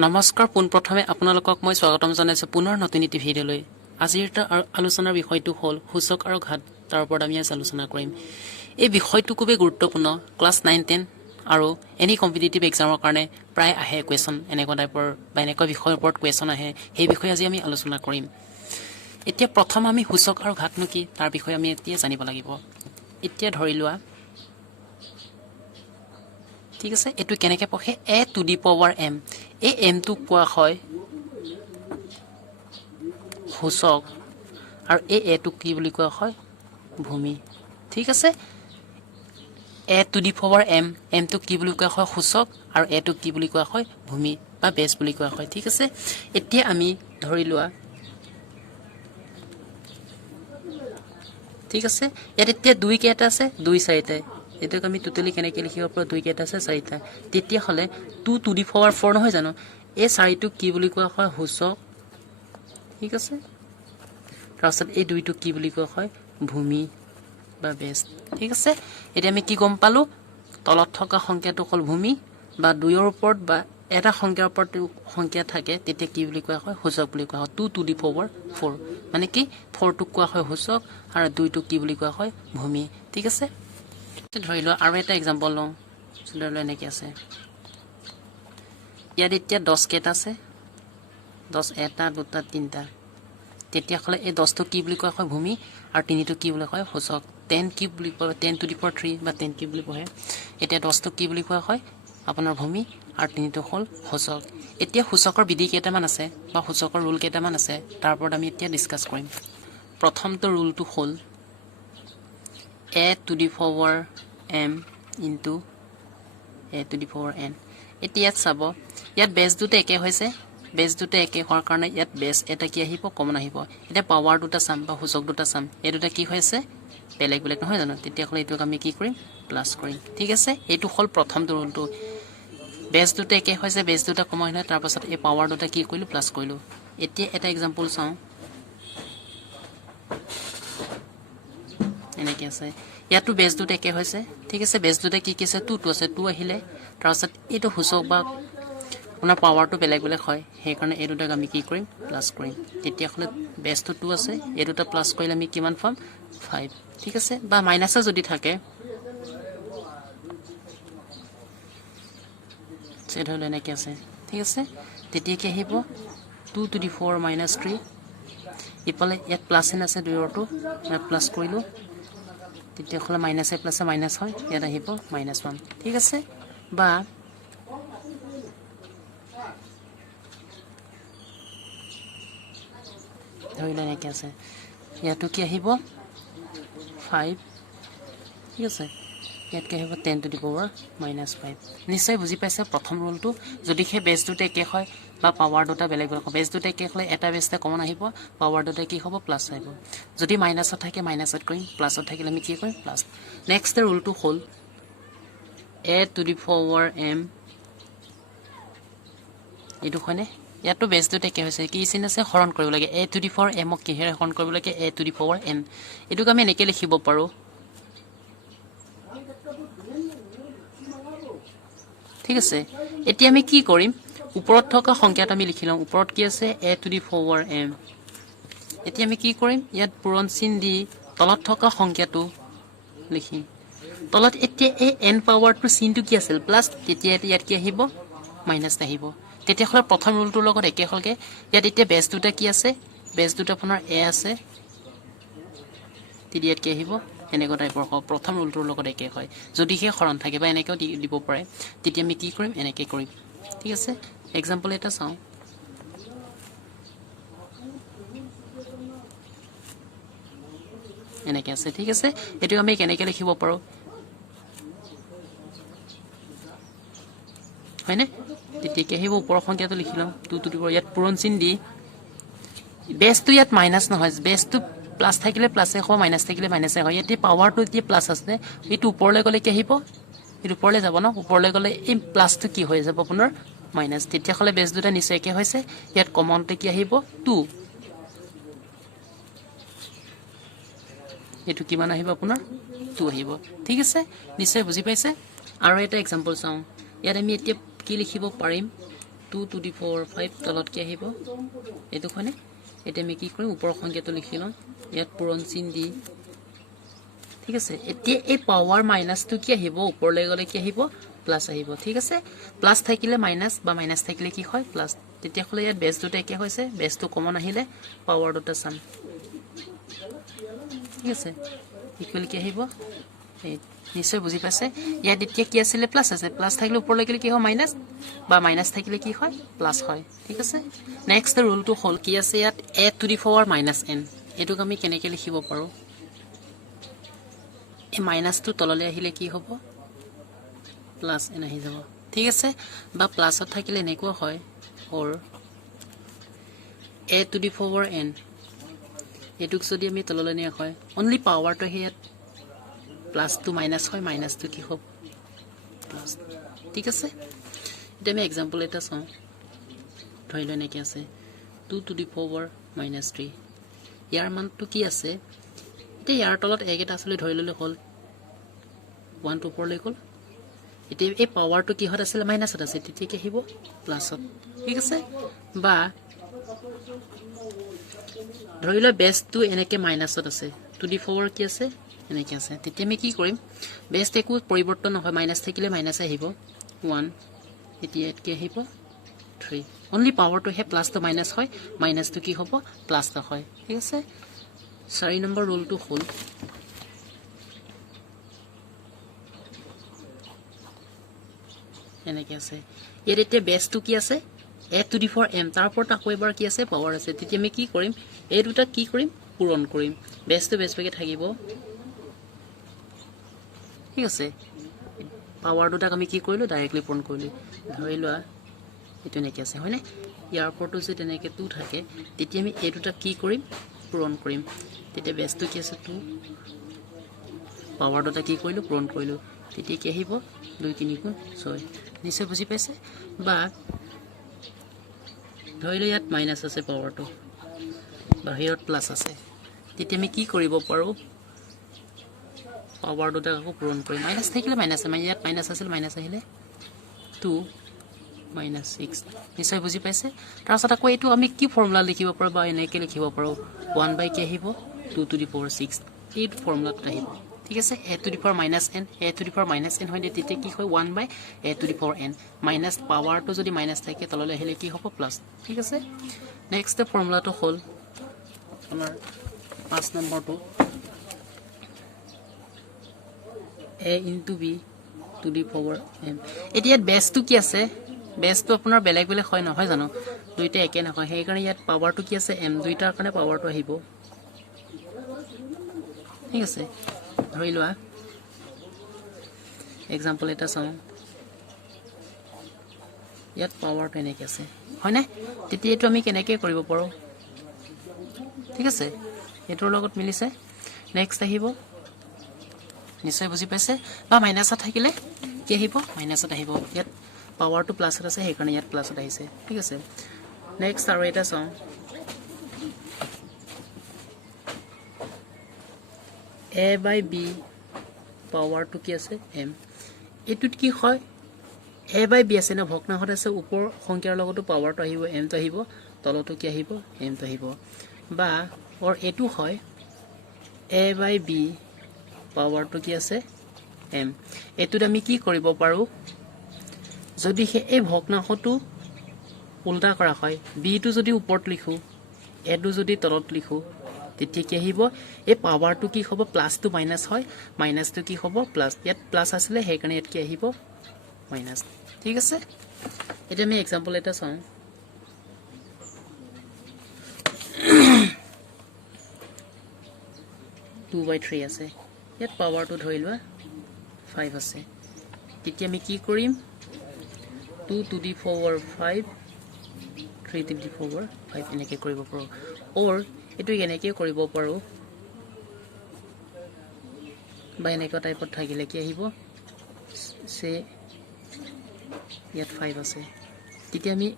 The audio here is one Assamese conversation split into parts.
নমস্কাৰ পোনপ্ৰথমে আপোনালোকক মই স্বাগতম জনাইছোঁ পুনৰ নতুন এটি ভিডিঅ'লৈ। আজিৰ আলোচনাৰ বিষয়টো হ'ল সূচক আৰু ঘাত। তাৰ ওপৰত আমি আজি আলোচনা কৰিম। এই বিষয়টো খুবেই গুৰুত্বপূৰ্ণ। ক্লাছ 9-10 আৰু এনি কম্পিটিটিভ এক্সামৰ কাৰণে প্ৰায় আহে কুৱেশ্যন এনেকুৱা টাইপৰ বা এনেকুৱা বিষয়ৰ ওপৰত কুৱেশ্যন আহে। সেই বিষয়ে আজি আমি আলোচনা কৰিম। এতিয়া প্ৰথম আমি সূচক আৰু ঘাতনো কি তাৰ বিষয়ে আমি এতিয়া জানিব লাগিব। এতিয়া ধৰি লোৱা ঠিক আছে, এইটো কেনেকৈ পঢ়ে a to the power m। এই এমটোক কোৱা হয় সূচক আৰু এই এটোক কি বুলি কোৱা হয় ভূমি। ঠিক আছে, a to the power m, এমটোক কি বুলি কোৱা হয় সূচক আৰু এটোক কি বুলি কোৱা হয় ভূমি বা বেছ বুলি কোৱা হয়। ঠিক আছে, এতিয়া আমি ধৰি লোৱা ঠিক আছে, ইয়াত এতিয়া দুই কেইটা আছে, দুই চাৰিটাই। এইটোক আমি টোটেলি কেনেকৈ লিখিব পাৰোঁ, দুই কেইটা আছে চাৰিটা। তেতিয়াহ'লে 2 to the power 4 নহয় জানো, এই চাৰিটোক কি বুলি কোৱা হয় সূচক। ঠিক আছে, তাৰপিছত এই দুইটোক কি বুলি কোৱা হয় ভূমি বা বেছ। ঠিক আছে, এতিয়া আমি কি গম পালোঁ, তলত থকা সংখ্যাটো হ'ল ভূমি বা দুইৰ ওপৰত বা এটা সংখ্যাৰ ওপৰত সংখ্যা থাকে তেতিয়া কি বুলি কোৱা হয় সূচক বুলি কোৱা হয়। 2 to the power 4 মানে কি 4টোক কোৱা হয় সূচক আৰু 2টোক কি বুলি কোৱা হয় ভূমি। ঠিক আছে, ধৰি লোৱা আৰু এটা এক্সাম্পল লওঁ। ধৰি লোৱা এনেকৈ আছে, ইয়াত এতিয়া 10 কেইটা আছে, 10 এটা দুটা তিনিটা। তেতিয়াহ'লে এই 10টোক কি বুলি কোৱা হয় ভূমি আৰু 3টোক কি বুলি কয় সূচক। 10 কিউব বুলি কয়, 10 to the power 3 বা 10 কিউব বুলি পঢ়ে। এতিয়া 10টোক কি বুলি কোৱা হয় আপোনাৰ ভূমি আৰু 3টো হ'ল সূচক। এতিয়া সূচকৰ বিধি কেইটামান আছে বা সূচকৰ ৰুল কেইটামান আছে, তাৰ ওপৰত আমি এতিয়া ডিছকাছ কৰিম। প্ৰথমটো ৰুলটো হ'ল a to the power m into a to the power n। এতিয়া ইয়াত চাব, ইয়াত বেছ দুটা একে হৈছে, বেছ দুটা একে হোৱাৰ কাৰণে ইয়াত বেছ এটা কি আহিব কমন আহিব। এতিয়া পাৱাৰ দুটা চাম বা সূচক দুটা চাম, এই দুটা কি হৈছে বেলেগ বেলেগ নহয় জানো, তেতিয়াহ'লে এইটোক আমি কি কৰিম প্লাছ কৰিম। ঠিক আছে, এইটো হ'ল প্ৰথমটো ৰুলটো। বেছ দুটা একে হৈছে, বেছ দুটা কমন আহিলে, তাৰপাছত এই পাৱাৰ দুটা কি কৰিলোঁ প্লাছ কৰিলোঁ। এতিয়া এটা এক্সাম্পল চাওঁ, এনেকৈ আছে, ইয়াতো বেছ দুটা একে হৈছে। ঠিক আছে, বেছ দুটা কি কি আছে 2 আছে, 2 আহিলে, তাৰপাছত এইটো সূচক বা আপোনাৰ পাৱাৰটো বেলেগ বেলেগ হয়, সেইকাৰণে এই দুটাক আমি কি কৰিম প্লাছ কৰিম। তেতিয়াহ'লে বেছটো 2 আছে, এই দুটা প্লাছ কৰিলে আমি কিমান পাম 5। ঠিক আছে, বা মাইনাছে যদি থাকে ধৰি লওক এনেকৈ আছে। ঠিক আছে, তেতিয়া কি আহিব 2 to the power minus 3। ইফালে ইয়াত প্লাছ চিন আছে দুয়োৰটো, ইয়াত প্লাছ কৰিলোঁ, তেতিয়াহ'লে মাইনাছে প্লাছে মাইনাছ হয়, ইয়াত আহিব -1। ঠিক আছে, বা ধৰি লওক এনেকৈ আছে, ইয়াতো কি আহিব 5। ঠিক আছে, ইয়াতকৈ আহিব 10 to the power -5। নিশ্চয় বুজি পাইছে প্ৰথম ৰুলটো। যদি সেই বেছ দুটা একে হয় বা পাৱাৰ দুটা বেলেগ বেলেগ হয়, বেছ দুটা একে হ'লে এটা বেছতে কমন আহিব, পাৱাৰ দুটা কি হ'ব প্লাছ আহিব। যদি মাইনাছত থাকে মাইনাছত কৰিম, প্লাছত থাকিলে আমি কি কৰিম প্লাছ। নেক্সট ৰুলটো হ'ল a to the power m, এইটো হয়নে, ইয়াতো বেছ দুটা একে হৈছে, কি চিন আছে হৰণ কৰিব লাগে। a to the power m ক কিহেৰে হৰণ কৰিব লাগে a to the power n। এইটোক আমি এনেকৈ লিখিব পাৰোঁ। ঠিক আছে, এতিয়া আমি কি কৰিম, ওপৰত থকা সংখ্যাটো আমি লিখি লওঁ। ওপৰত কি আছে a to the power m। এতিয়া আমি কি কৰিম, ইয়াত পূৰণ চিন দি তলত থকা সংখ্যাটো লিখিম। তলত এতিয়া এই n পাৱাৰটো চিনটো কি আছিল প্লাছ, তেতিয়া ইয়াত কি আহিব মাইনাছ আহিব। তেতিয়াহ'লে প্ৰথম ৰুলটোৰ লগত একে হ'লগৈ। ইয়াত এতিয়া বেছ দুটা কি আছে, বেছ দুটা আপোনাৰ a আছে, তেতিয়া ইয়াত কি আহিব এনেকুৱা টাইপৰ হ'ব। প্ৰথম ৰুলটোৰ লগত একে হয়, যদিহে হৰণ থাকে বা এনেকৈও দিব পাৰে, তেতিয়া আমি কি কৰিম এনেকৈ কৰিম। ঠিক আছে, এক্সাম্পল এটা চাওঁ। এনেকৈ আছে। ঠিক আছে, এইটো আমি কেনেকৈ লিখিব পাৰোঁ হয়নে, তেতিয়া আহিব ওপৰৰ সংখ্যাটো লিখি লওঁ 2 to the power, ইয়াত পূৰণ চিন দি বেছটো ইয়াত মাইনাছ নহয়, বেছটো প্লাছ থাকিলে প্লাছে হ'ব, মাইনাছ থাকিলে মাইনাছে হয়। ইয়াত পাৱাৰটো এতিয়া প্লাছ আছে, এইটো ওপৰলৈ গ'লে কি আহিব, এইটো ওপৰলৈ যাব ন, ওপৰলৈ গ'লে এই প্লাছটো কি হৈ যাব আপোনাৰ মাইনাছ। তেতিয়াহ'লে বেছ দুটা নিশ্চয় একে হৈছে, ইয়াত কমনতে কি আহিব 2, এইটো কিমান আহিব আপোনাৰ 2 আহিব। ঠিক আছে, নিশ্চয় বুজি পাইছে। আৰু এটা এক্সাম্পল চাওঁ, ইয়াত আমি এতিয়া কি লিখিব পাৰিম, 2 to the power 5 তলত কি আহিব এটো খনে এটা আমি কি কৰিম ওপৰ সংখ্যাটো লিখি লম ইয়াত পূৰণ চিন দি ঠিক আছে এতিয়া এই পাৱাৰ মাইনাসটো কি আহিব ওপৰলৈ গলে কি আহিব প্লাস আহিব ঠিক আছে প্লাস থাকিলে মাইনাস বা মাইনাস থাকিলে কি হয় প্লাস তেতিয়া হলে ইয়াত বেস দুটা কি হৈছে বেসটো কমন আহিলে পাৱাৰ দুটা সাম ঠিক আছে ইকুয়াল কি আহিব এই নিশ্চয় বুজি পাইছে ইয়াত এতিয়া কি আছিল প্লাস আছে প্লাস থাকিলে ওপৰলৈ গলে কি হয় মাইনাস বা মাইনাস থাকিলে কি হয় প্লাস হয় ঠিক আছে নেক্সট ৰুলটো হল কি আছে ইয়াত a to the power minus n এটোক আমি কেনেকৈ লিখিব পাৰো এই মাইনাসটো তললৈ আহিলে কি হ'ব প্লাস n আহি যাব ঠিক আছে বা প্লাসত থাকিলে এনেকুৱা হয় or a to the power n এটুক যদি আমি তললৈ নিয়া হয় অনলি পাৱাৰটো হিয়াত প্লাস টু মাইনাস হয় মাইনাস টু কি হ'ব প্লাস ঠিক আছে এটা আমি एग्जांपल এটা চাও ধৰি লয় নেকি আছে 2 to the power minus 3 ইয়াৰ মানটো কি আছে এটা ইয়াৰ তলত এক এটা আসলে ধৰি ললে হল 1 to ওপৰলৈ গল এতিয়া এই পাৱাৰটো কি হত আছিল মাইনাসত আছে তেতিয়া কি আহিব প্লাসত ঠিক আছে বা ধৰি লয় বেসটো এনেকে মাইনাসত আছে টু দি পাৱাৰ কি আছে এনেকে আছে তেতিয়া আমি কি কৰিম বেসটো একো পৰিৱৰ্তন নহয় মাইনাস থাকিলে মাইনাস আহিব 1 এতিয়া কি আহিব 3 অনলি পাৱাৰটো হে প্লাস তো মাইনাস হয় মাইনাস তো কি হ'ব প্লাস তো হয় ঠিক আছে 4 নম্বৰ ৰুলটো হল এনেকে আছে ইয়াত এতিয়া বেসটো কি আছে a to the power m তাৰ ওপৰত আকৌ এবাৰ কি আছে পাৱাৰ আছে তেতিয়া আমি কি কৰিম এই দুটা কি কৰিম পূৰণ কৰিম বেসটো বেস ভাগে থাকিব ঠিক আছে পাৱাৰ দুটা আমি কি কৰিলো ডাইৰেক্টলি পূৰণ কৰিলো ধৰি লোৱা এটো নেকি আছে হয়নে ইয়াৰ ওপৰটো যে তেনেকে 2 থাকে তেতিয়া আমি এই দুটা কি কৰিম পূৰণ কৰিম তেতিয়া বেসটো কি আছে 2 পাৱাৰ দুটা কি কৰিলো পূৰণ কৰিলো তেতিয়া কি আহিব 2 3 গুণ 6 নিশ্চয় বুজি পাইছে বা ধৰি লয় ইয়াত মাইনাস আছে পাৱাৰটো বাহিৰত প্লাস আছে তেতিয়া আমি কি কৰিব পাৰো পাৱাৰ দুটা আকৌ পূৰণ কৰিম মাইনাস থাকিলে মাইনাস মানে ইয়াত মাইনাস আছিল মাইনাস আহিলে 2 minus 6 নিশ্চয় বুজি পাইছে তাৰ সাথে আকৌ এটো আমি কি ফৰ্মুলা লিখিব পাৰো বা এনেকে লিখিব পাৰো 1 by কি আহিব 2 to the power 6 এই ফৰ্মুলাটো আহিব ঠিক আছে a to the power minus n a to the power minus n হয় তেতিয়া কি হয় 1 by a to the power n minus পাৱাৰটো যদি মাইনাস থাকে তললৈ আহিলে কি হ'ব প্লাস ঠিক আছে নেক্সট ফৰ্মুলাটো হল আমাৰ 5 নম্বৰটো a into b to the power m এতিয়া বেসটো কি আছে বেসটো আপোনাৰ বেলেগ বেলেগ হয় নহয় জানো দুইটা একে নহয় সেই কাৰণে ইয়াত পাৱাৰটো কি আছে m দুইটাৰ কাৰণে পাৱাৰটো আহিব ঠিক আছে ধৰি লোৱা एग्जांपल এটা চাও ইয়াত পাৱাৰটো এনেকে আছে হয় না তেতিয়া এটো আমি কেনেকৈ কৰিব পাৰো ঠিক আছে এটোৰ লগত মিলিছে নেক্সট আহিব নিশ্চয় বুজি পাইছে বা মাইনাসত থাকিলে কি আহিব মাইনাসত আহিব ইয়াত পাৱাৰটো প্লাসত আছে সেই কাৰণে ইয়াত প্লাসত আহিছে ঠিক আছে নেক্সট আৰু এটা চাও a by b পাৱাৰটো কি আছে m এটুত কি হয় a by b আছে না ভগ্নাংশত আছে ওপৰ সংখ্যাৰ লগতো পাৱাৰটো আহিব m তো আহিব তলতো কি আহিব m তো আহিব বা or এটু হয় a by b পাৱাৰটো কি আছে m এটুত আমি কি কৰিব পাৰো যদি এই ভগ্নাংশটো উল্টা কৰা হয় b টো যদি ওপৰত লিখো a টো যদি তলত লিখো তেতিয়া কি আহিব এই পাৱাৰটো কি হ'ব প্লাস টু মাইনাস হয় মাইনাস টু কি হ'ব প্লাস ইয়াত প্লাস আছিল সেই কাৰণে ইয়াত কি আহিব মাইনাস ঠিক আছে এটা আমি एग्जांपल এটা চাও 2/3 আছে ইয়াত পাৱাৰটো ধৰি লোৱা 5 আছে তেতিয়া আমি কি কৰিম 2 to the power 5 3 to the power 5 এনেকৈ কৰিব পাৰো or এটো এনেকৈ কৰিব পাৰো বা এনেকুৱা টাইপত থাকিলে কি আহিব সে ইয়াত 5 আছে তেতিয়া আমি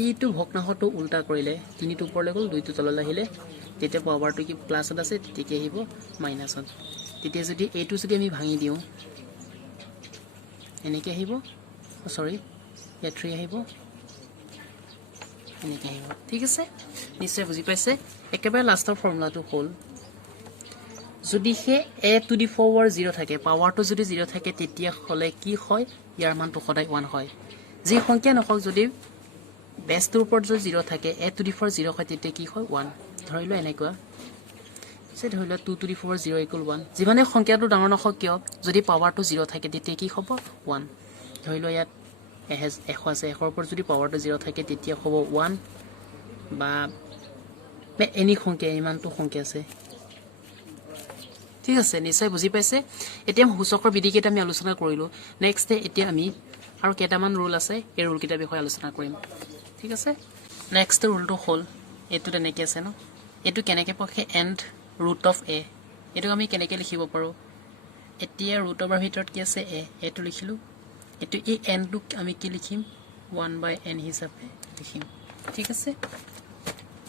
এইটো ভগ্নাংশটো উল্টা কৰিলে 3 টো ওপৰলৈ গল 2 টো তললৈ আহিলে তেতিয়া পাৱাৰটো কি প্লাসত আছে তেতিয়া আহিব মাইনাসত তেতিয়া যদি এইটো যদি আমি ভাঙি দিও এনেকৈ আহিব সৰি ইয়াত 3 আহিব এনেকৈ আহিব ঠিক আছে নিশ্চয় বুজি পাইছে একেবাৰে লাষ্টৰ ফৰ্মুলাটো হ'ল যদি হে a to the power 0 থাকে পাৱাৰটো যদি 0 থাকে তেতিয়া হলে কি হয় ইয়াৰ মানটো সদায় 1 হয় যি সংখ্যা নকক যদি বেছটোৰ ওপৰত যদি 0 থাকে a to the power 0 হয় তেতিয়া কি হয় 1 ধৰিলো এনেকুৱা সে ধৰিলো 2 to the power 0 = 1 যিমানে সংখ্যাটো ডাঙৰ নকক কিয় যদি পাৱাৰটো 0 থাকে তেতিয়া কি হ'ব 1 ধৰিলো ইয়াত 100 আছে 100 ওপৰত যদি পাৱাৰটো 0 থাকে তেতিয়া হ'ব 1 বা এনি সংখ্যা ইমানটো সংখ্যা আছে ঠিক আছে নিশ্চয় বুজি পাইছে এতিয়া সূচকৰ বিধিকেইটা আমি আলোচনা কৰিলো নেক্সট এতিয়া আমি আৰু কেইটামান ৰুল আছে এই ৰুল কেইটা বিষয়ে আলোচনা কৰিম ঠিক আছে নেক্সট ৰুলটো হ'ল এটো তেনেকৈ আছে ন এটো কেনেকৈ পখে এণ্ড ৰুট অফ a এটো আমি কেনেকৈ লিখিব পাৰো এতিয়া ৰুট অফৰ ভিতৰত কি আছে a এটো লিখিলো এটো এই এনটো আমি কি লিখিম 1/n হিচাপে লিখিম ঠিক আছে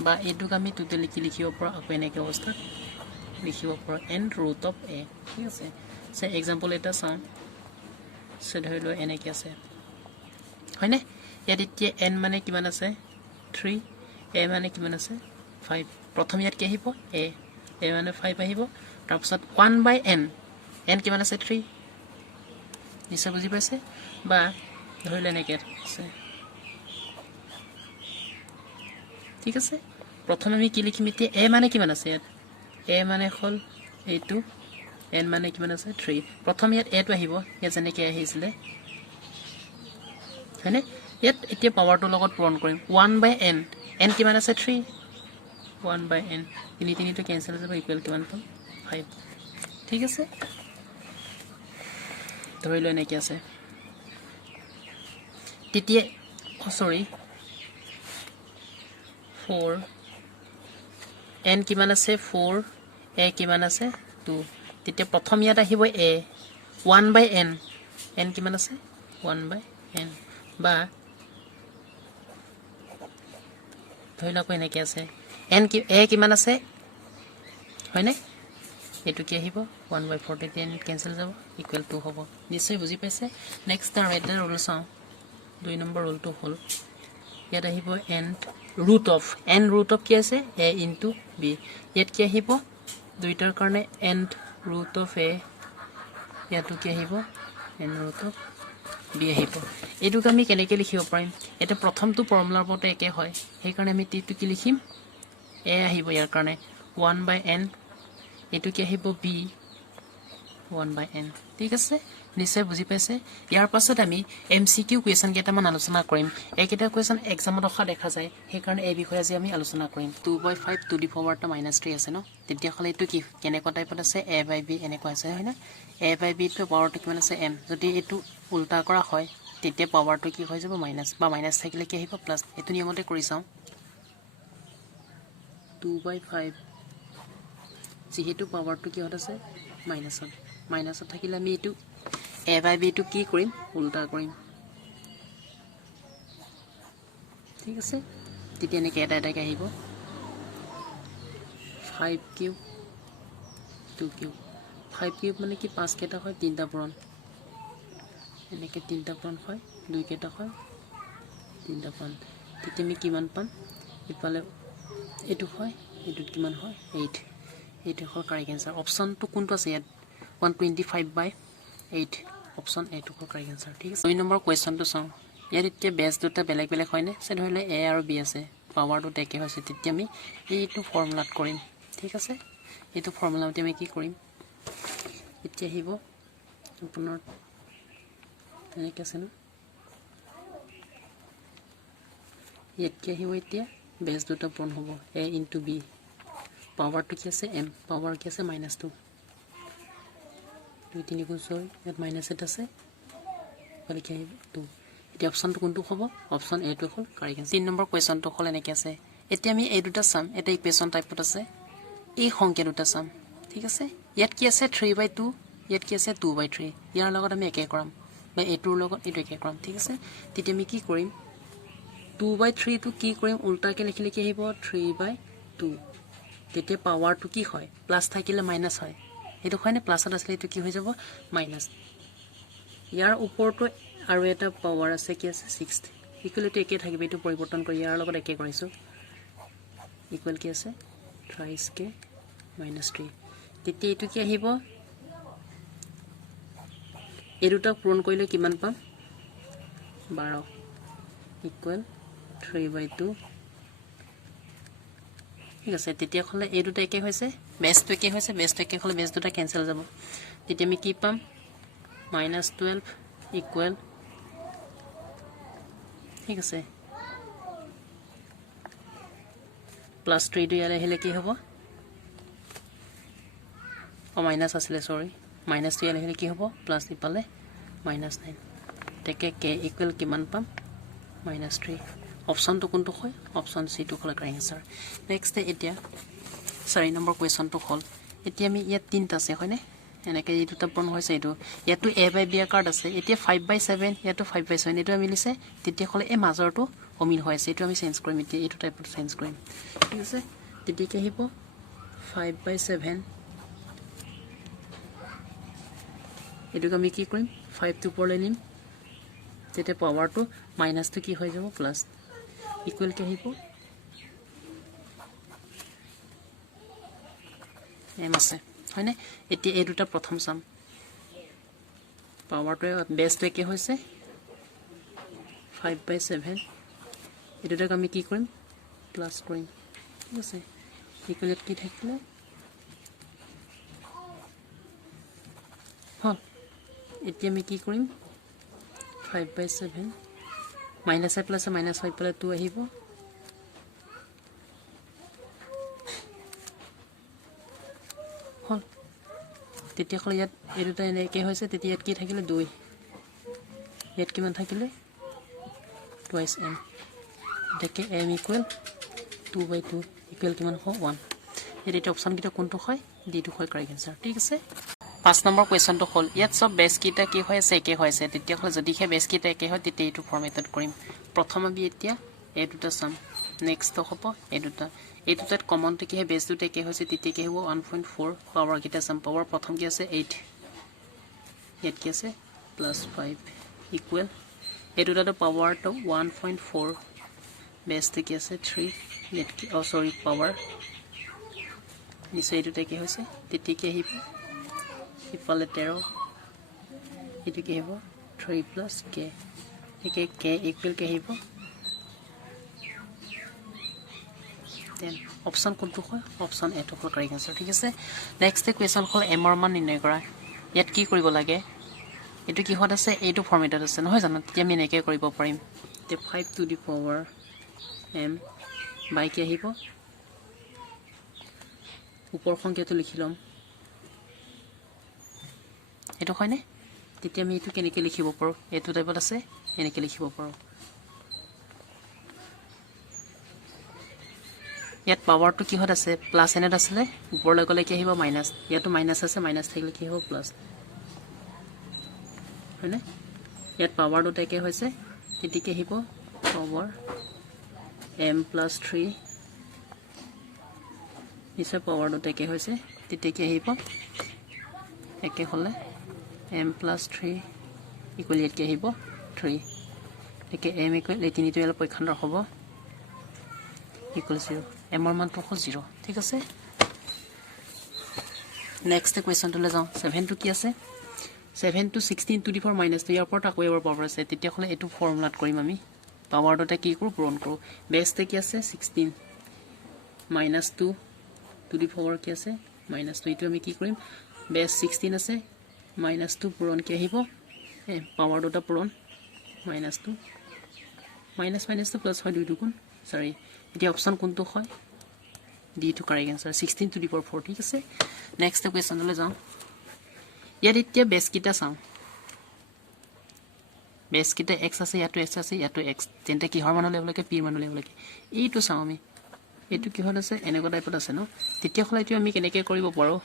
বা এটোক আমি টোটালি কি লিখিব পাৰো আকৌ এনেকৈ অৱস্থাত লিখিব পাৰো এণ্ড ৰুট অফ a ঠিক আছে সে এক্সাম্পল এটা চাওঁ সে ধৰিলো এনেকৈ আছে হয়নে ইয়াত এতিয়া n মানে কিমান আছে 3 a মানে কিমান আছে 5 প্ৰথম ইয়াত কি আহিব a মানে 5 আহিব তাৰ পিছত 1/n n কিমান আছে 3 নিশ্চয় বুজি পাইছে বা ধৰিলে এনেকৈ আছে ঠিক আছে প্ৰথম আমি কি লিখিম এতিয়া a মানে কিমান আছে ইয়াত a মানে হ'ল এইটো n মানে কিমান আছে 3 প্ৰথম ইয়াত a টো আহিব ইয়াত যেনেকৈ আহিছিলে হয়নে ইয়াত এতিয়া পাৱাৰটোৰ লগত পূৰণ কৰিম 1/n n কিমান আছে 3 1/n তিনি তিনিটো কেনসেল হৈ যাব ইকুৱেল কিমান পাম 5 ঠিক আছে ধৰিলো এনেকৈ আছে তেতিয়া সৰি 4 n কিমান আছে 4 a কিমান আছে 2 তেতিয়া প্ৰথম ইয়াত আহিব a 1/n n কিমান আছে 1/n বা ধৰিলো আকৌ এনেকৈ আছে n কি a কিমান আছে হয়নে এটো কি আহিব 1/4 তেতিয়া কেনসেল যাব ইকুৱেল 2 হ'ব নিশ্চয় বুজি পাইছে নেক্সট আৰু এটা ৰুল চাওঁ 2 নম্বৰ ৰুলটো হ'ল ইয়াত আহিব এণ্ড ৰুট অফ কি আছে a ইনটু b ইয়াত কি আহিব দুইটাৰ কাৰণে এণ্ড ৰুট অফ a ইয়াতো কি আহিব এণ্ড ৰুট অফ b আহিব এইটোক আমি কেনেকৈ লিখিব পাৰিম এটা প্ৰথমটো ফৰ্মুলাৰ মতে একে হয় সেইকাৰণে আমি টিটো কি লিখিম a আহিব ইয়াৰ কাৰণে 1/n এটো কি আহিব b 1/n ঠিক আছে নিশ্চয় বুজি পাইছে ইয়াৰ পাছত আমি MCQ কোৱেশ্চন কেইটামান আলোচনা কৰিম এইকেইটা কোৱেশ্চন এক্সামত অহা দেখা যায় সেইকাৰণে এই বিষয়ে আজি আমি আলোচনা কৰিম 2/5 টু দি পাৱাৰ -3 আছে ন তেতিয়া হলে এইটো কি কেনেকুৱা টাইপত আছে a/b এনেকুৱা আছে হয় না a/b টো পাৱাৰটো কিমান আছে m যদি এইটো উল্টা কৰা হয় তেতিয়া পাৱাৰটো কি হৈ যাব মাইনাস বা মাইনাস থাকিলে কি আহিব প্লাস এইটো নিয়মতে কৰি চাওঁ 2/5 যেহেতু পাৱাৰটো কি হত আছে মাইনাসত থাকিলে আমি এইটো a/b টো কি কৰিম উল্টা কৰিম ঠিক আছে তেতিয়া এনেকৈ এটা আহিব 5 কিউব 2 কিউব 5 কিউব মানে কি 5 কেইটা হয় 3টা পূৰণ এনেকৈ 3টা পূৰণ হয় 2 কেইটা হয় 3টা পূৰণ তেতিয়া আমি কিমান পাম ইফালে এইটো হয় এইটোত কিমান হয় 8 এইটো হ'ল কাৰেক্ট এনসাৰ অপচনটো কোনটো আছে ইয়াত 125/8 অপচন এটো হ'ল কাৰেক্ট এনসাৰ ঠিক আছে 2 নম্বৰ কোৱেশ্চনটো চাওঁ ইয়াত এতিয়া বেছ দুটা বেলেগ বেলেগ হয়নে সে ধৰিলে a আৰু b আছে পাৱাৰটো একে হৈছে তেতিয়া আমি এইটো ফৰ্মুলাত কৰিম ঠিক আছে এইটো ফৰ্মুলাতে আমি কি কৰিম এতিয়া আহিব আপোনাৰ এনেকৈ আছে ন ইয়াত কি আহিব এতিয়া বেছ দুটা পূৰণ হ'ব a ইনটু b পাৱাৰটো কি আছে m পাৱাৰ কি আছে -2 2 3 গুণ 6 ইয়াত -8 আছে বলে কি আহিব 2 এতিয়া অপচনটো কোনটো হ'ব অপচন এ টো হ'ল কাৰেক্ট আনসাৰ 3 নম্বৰ কোৱেশ্চনটো হ'ল এনেকৈ আছে এতিয়া আমি এই দুটা চাম এটা ইকুৱেশ্যন টাইপত আছে এই সংখ্যা দুটা চাম ঠিক আছে ইয়াত কি আছে 3/2 ইয়াত কি আছে 2/3 ইয়াৰ লগত আমি একে কৰাম বা এটোৰ লগত এটো একে কৰাম ঠিক আছে তেতিয়া আমি কি কৰিম 2/3 টো কি কৰিম উল্টাকে লিখিলে কি আহিব 3/2 তেতিয়া পাৱাৰটো কি হয় প্লাস থাকিলে মাইনাস হয় এটো হয়নে প্লাসত আসলে এটো কি হৈ যাব মাইনাস ইয়াৰ ওপৰটো আৰু এটা পাৱাৰ আছে কি আছে 6 ইকুৱেলটো একে থাকিব এইটো পৰিৱৰ্তন কৰি ইয়াৰ লগত একে কৰিছোঁ ইকুৱেল কি আছে থ্ৰাইছ কে মাইনাছ 3 তেতিয়া এইটো কি আহিব এই দুটা পূৰণ কৰিলে কিমান পাম 12 ইকুৱেল 3/2 ঠিক আছে তেতিয়া হ'লে এই দুটা একে হৈছে বেছটো একে হৈছে বেছটো একে হ'লে বেছ দুটা কেনসেল যাব তেতিয়া আমি কি পাম -12 ইকুৱেল ঠিক আছে +3 টো ইয়ালে আহিলে কি হ'ব মাইনাছ আছিলে সৰি মাইনাছ টো ইয়ালে আহিলে কি হ'ব প্লাছ ইপালে -9 তেকে কে ইকুৱেল কিমান পাম -3 অপশনটো কোনটো হয় অপশন সি টো হ'ল কাৰেক্ট আনসাৰ নেক্সট এতিয়া 4 নম্বৰ কোৱেশ্চনটো হ'ল এতিয়া আমি ইয়াত তিনটা আছে হয়নে এনেকে এই দুটা পূৰণ হৈছে এইটো ইয়াতো a/b কাৰ্ড আছে এতিয়া 5/7 ইয়াতো 5/7 এইটো মিলিছে তেতিয়া হ'লে এই মাজৰটো অমিল হৈ আছে এইটো আমি চেঞ্জ কৰিম এতিয়া এইটো টাইপত চেঞ্জ কৰিম ঠিক আছে তেতিয়া কি আহিব 5/7 এটুক আমি কি কৰিম 5 টো ওপৰলৈ নিম তেতিয়া পাৱাৰটো মাইনাসটো কি হৈ যাব প্লাস ইকুৱেল কি আহিব এম আছে হয়নে এতিয়া এই দুটা প্ৰথম চাম পাৱাৰটো বেছটো কি হৈছে 5/7 এটুক আমি কি কৰিম প্লাস কৰিম ঠিক আছে ইকুৱেলত কি থাকিলে হল এতিয়া আমি কি কৰিম 5/7 মাইনাস আই প্লাস মাইনাস 5 পালে 2 আহিব হল তেতিয়া হলে ইয়াত এই দুটা এনেকে হৈছে তেতিয়া ইয়াত কি থাকিলে 2 ইয়াত কিমান থাকিলে টুৱাইস m দেখে m ইকুৱেল 2/2 ইকুৱেল কিমান হয় 1 এটা অপশন কিটা কোনটো হয় ডি টো হয় কাৰেক্ট আনসাৰ ঠিক আছে 5 নম্বৰ কোৱেশ্চনটো হ'ল ইয়াত সব বেছ কিটা কি হয় আছে একে হয় আছে তেতিয়া হলে যদি হে বেছ কিটা একে হয় তেতিয়া এইটো ফৰমেটত কৰিম প্ৰথম আমি এতিয়া এই দুটা সাম নেক্সট হ'ব এই দুটাত কমনটো কি হয় বেছ দুটা একে হৈছে তেতিয়া কি হ'ব 1.4 পাৱাৰ কিটা সাম পাৱাৰ প্ৰথম কি আছে 8 ইয়াত কি আছে +5 ইকুৱেল এই দুটাটো পাৱাৰটো 1.4 বেছটো কি আছে 3 ইয়াত কি সৰি পাৱাৰ নিশ্চয় এইটো কি হৈছে তেতিয়া কি আহিব ইফালে 13 এটো কি হ'ব 3 + k একে k ইকুৱেল কি আহিব 10 অপশন কোনটো হয় অপশন এ টো হ'ল কাৰেক্ট আনসাৰ ঠিক আছে নেক্সট কোৱেশ্চন হ'ল m ৰ মান নিৰ্ণয় কৰা ইয়াত কি কৰিব লাগে এটো কি হত আছে এইটো ফৰমেটত আছে নহয় জানো তেতিয়া আমি এনেকৈ কৰিব পাৰিম তে 5 to the power m বাই কি আহিব উপৰ সংখ্যাটো লিখি লম এটো হয়নে তেতিয়া আমি এটো কেনেকৈ লিখিব পাৰো এটো টাইপত আছে এনেকৈ লিখিব পাৰো ইয়াত পাৱাৰটো কি হত আছে প্লাস এনত আছে উপৰলৈ গলে কি আহিব মাইনাস ইয়াতো মাইনাস আছে মাইনাস থাকিলে কি হ'ব প্লাস হয়নে ইয়াত পাৱাৰ দুটা কি হৈছে তেতিয়া কি আহিব পাৱাৰ m + 3 নিশ্চয় পাৱাৰ দুটা কি হৈছে তেতিয়া কি আহিব একে হলে m + 3 ইকুৱেল ইয়াত কি আহিব 3 একে m ইকুৱেল এই তিনিটো ইয়াৰ পৰীক্ষণ হ'ব ইকুৱেল 0 m ৰ মানটো হ'ল 0 ঠিক আছে নেক্সট কোৱেশ্চনটোলৈ যাওঁ 7 টো কি আছে 7 to 16 to the power -2 ইয়াৰ ওপৰত আকৌ এবাৰ পাৱাৰ আছে তেতিয়া হলে এটো ফৰ্মুলাত কৰিম আমি পাৱাৰ দুটা কি কৰো পূৰণ কৰো বেছতে কি আছে 16 -2 to the power কি আছে -2 ইটো আমি কি কৰিম বেছ 16 আছে -2 পূৰণ কি আহিব পাৱাৰ দুটা পূৰণ -2 মাইনাস তো প্লাস হয় দুই দুগুণ সৰি এতিয়া অপশন কোনটো হয় ডি টো correct answer 16 to the power 4 ঠিক আছে নেক্সট কোৱেশ্চনলৈ যাওঁ ইয়াত এতিয়া বেছ কিটা চাওঁ বেছ কিটা x আছে ইয়াতো x আছে ইয়াতো x তেন্তে কি হৰ মান হ'লে লাগে p মান হ'লে লাগে এইটো চাওঁ আমি এইটো কি হল আছে এনেকুৱা টাইপত আছে ন তেতিয়া হলে এইটো আমি কেনেকৈ কৰিব পাৰো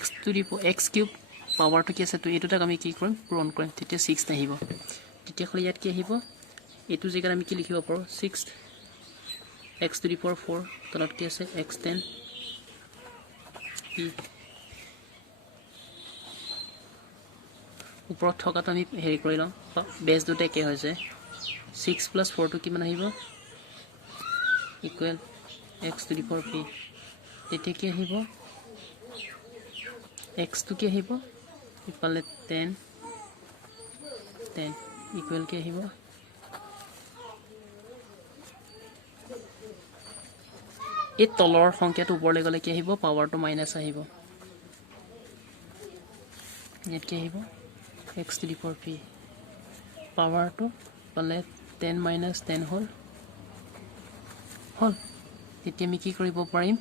x to the power x cube পাৱাৰটো কি আছে তো এইটো তাক আমি কি কৰিম পূৰণ কৰিম তেতিয়া 6 আহিব তেতিয়া হলে ইয়াত কি আহিব এইটো জেগাত আমি কি লিখিব পাৰো 6 x to the power 4 তলত কি আছে x10 p ওপৰত থকাটো আমি হেৰি কৰি লওঁ বেছ দুটা কি হৈছে 6 + 4 টো কিমান আহিব equal x to the power p তেতিয়া কি আহিব x টো কি আহিব ইফালে 10 ইকুৱেল কি আহিব এই তলৰ সংখ্যাটো ওপৰলৈ গ'লে কি আহিব পাৱাৰটো মাইনাছ আহিব ইয়াত কি আহিব x to the power p পাৱাৰটো পালে 10 - 10 হ'ল তেতিয়া আমি কি কৰিব পাৰিম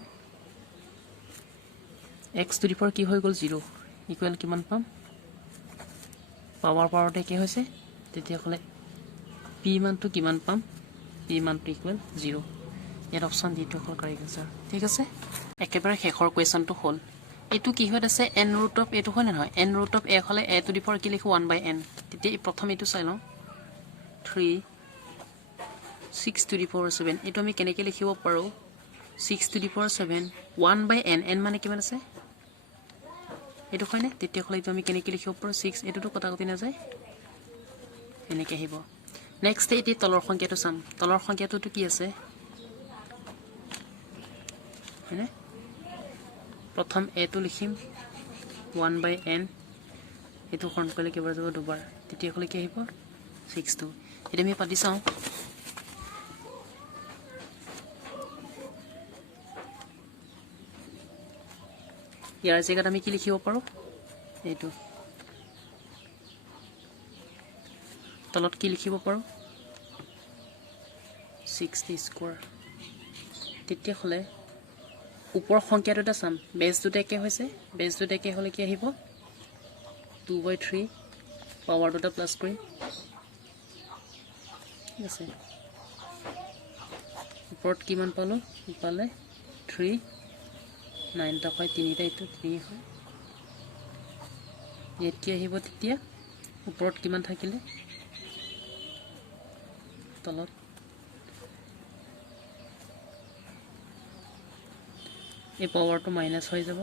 x টু দি পাৱাৰ কি হৈ গ'ল 0 ইকুৱেল কিমান পাম পাৱাৰতে কি হৈছে তেতিয়াহ'লে p মানটো কিমান পাম p মানটো ইকুৱেল 0 ইয়াত অপশ্যন ডি টো হ'ল কাৰেক্ট আনসাৰ ঠিক আছে একেবাৰে শেষৰ কুৱেশ্যনটো হ'ল এইটো কি হৈ আছে n ৰুট অফ এইটো হয় নহয় n ৰুট অফ a হ'লে a টু দি পাৱাৰ কি লিখো 1/n তেতিয়া প্ৰথম এইটো চাই লওঁ 3 6 টু দি পাৱাৰ 7 এইটো আমি কেনেকৈ লিখিব পাৰোঁ 6 to the power 7 1/n n মানে কিমান আছে এইটো হয়নে তেতিয়াহ'লে এইটো আমি কেনেকৈ লিখিব পাৰোঁ 6 এইটোতো কটাকটি নাযায় এনেকৈ আহিব নেক্সট এতিয়া তলৰ সংখ্যাটো চাম তলৰ সংখ্যাটোতো কি আছে হয়নে প্ৰথম এটো লিখিম 1/n এইটো হৰণ কৰিলে কেইবাৰ যাব দুবাৰ তেতিয়াহ'লে কি আহিব 6 টো এটা আমি পাতি চাওঁ ইয়াৰ জেগাত আমি কি লিখিব পাৰোঁ এইটো তলত কি লিখিব পাৰোঁ 60² তেতিয়াহ'লে ওপৰ সংখ্যাটো এটা চাম বেজটো একে হৈছে বেজটো একে হ'লে কি আহিব 2/3 পাৱাৰ দুটা প্লাছ কৰিম ঠিক আছে ওপৰত কিমান পালোঁ ইফালে 3 9টা হয় 3টা এইটো 3 হয় ইয়াত কি আহিব তেতিয়া ওপৰত কিমান থাকিলে তলত এই পাৱাৰটো মাইনাছ হৈ যাব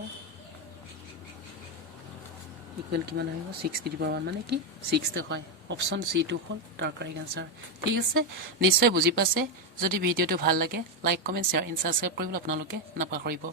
ইকুৱেল কিমান আহিব 6 টু দি পাৱাৰ 1 মানে কি 6 টো হয় অপশ্যন চি টো হ'ল তাৰ কাৰেক্ট আনসাৰ ঠিক আছে নিশ্চয় বুজি পাইছে যদি ভিডিঅ'টো ভাল লাগে like comment share and subscribe কৰিবলৈ আপোনালোকে নাপাহৰিব